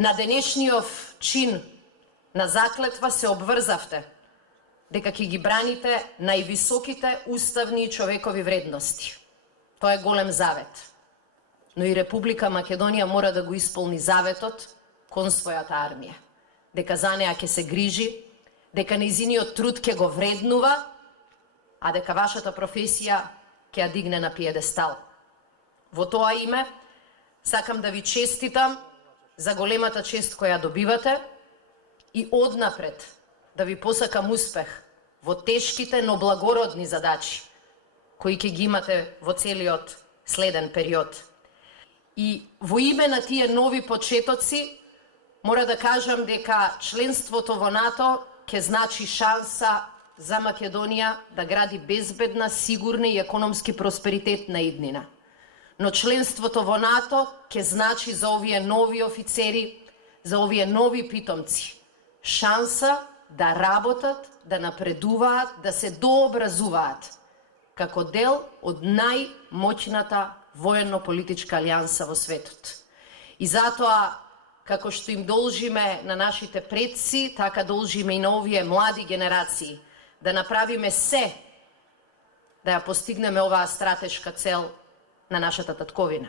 На денешниот чин на заклетва се обврзавте дека ќе ги браните највисоките уставни и човекови вредности. Тоа е голем завет. Но и Република Македонија мора да го исполни заветот кон својата армија. Дека за неа ќе се грижи, дека нејзиниот труд ќе го вреднува, а дека вашата професија ќе ја дигне на пиедестал. Во тоа име, сакам да ви честитам за големата чест која добивате и однапред да ви посакам успех во тешките, но благородни задачи кои ќе ги имате во целиот следен период. И во име на тие нови почетоци, мора да кажам дека членството во НАТО ќе значи шанса за Македонија да гради безбедна, сигурна и економски просперитет на иднина. Но членството во НАТО ќе значи за овие нови офицери, за овие нови питомци, шанса да работат, да напредуваат, да се дообразуваат како дел од најмоćната военно-политичка алијанса во светот. И затоа, како што им должиме на нашите предци, така должиме и на овие млади генерации да направиме се да ја постигнеме оваа стратешка цел на нашата татковина.